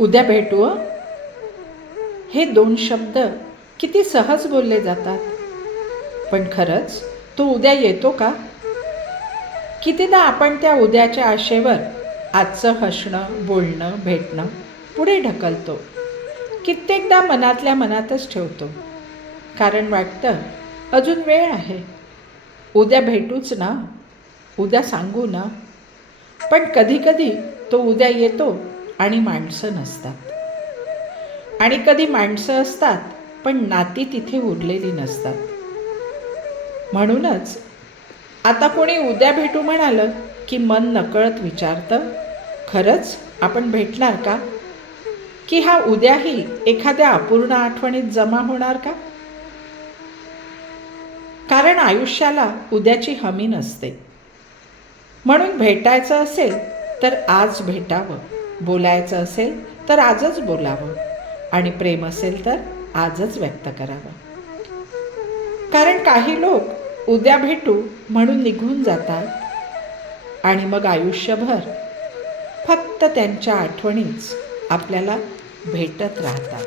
उद्या भेटू हं? हे 2 शब्द किती सहज बोलले जातात. पण खरंच तो उद्या येतो का? कितीदा आपण त्या उद्याच्या आशेवर आजचं हसणं, बोलणं, भेटणं पुढे ढकलतो. कित्येकदा मनातल्या मनातच ठेवतो. कारण वाटतं अजून वेळ आहे. उद्या भेटूच ना, उद्या सांगू ना. पण कधी तो उद्या येतो आणि माणसं नसतात. आणि कधी माणसं असतात पण नाती तिथे उरलेली नसतात. म्हणूनच आता कोणी उद्या भेटू म्हणालं की मन नकळत विचारतं, खरंच आपण भेटणार का? की हा उद्याही एखाद्या अपूर्ण आठवणीत जमा होणार का? कारण आयुष्याला उद्याची हमी नसते. म्हणून भेटायचं असेल तर आज भेटावं, बोलायचं असेल तर आजच बोलावं आणि प्रेम असेल तर आजच व्यक्त करावं. कारण काही लोक उद्या भेटू म्हणून निघून जातात आणि मग आयुष्यभर फक्त त्यांच्या आठवणीच आपल्याला भेटत राहतात.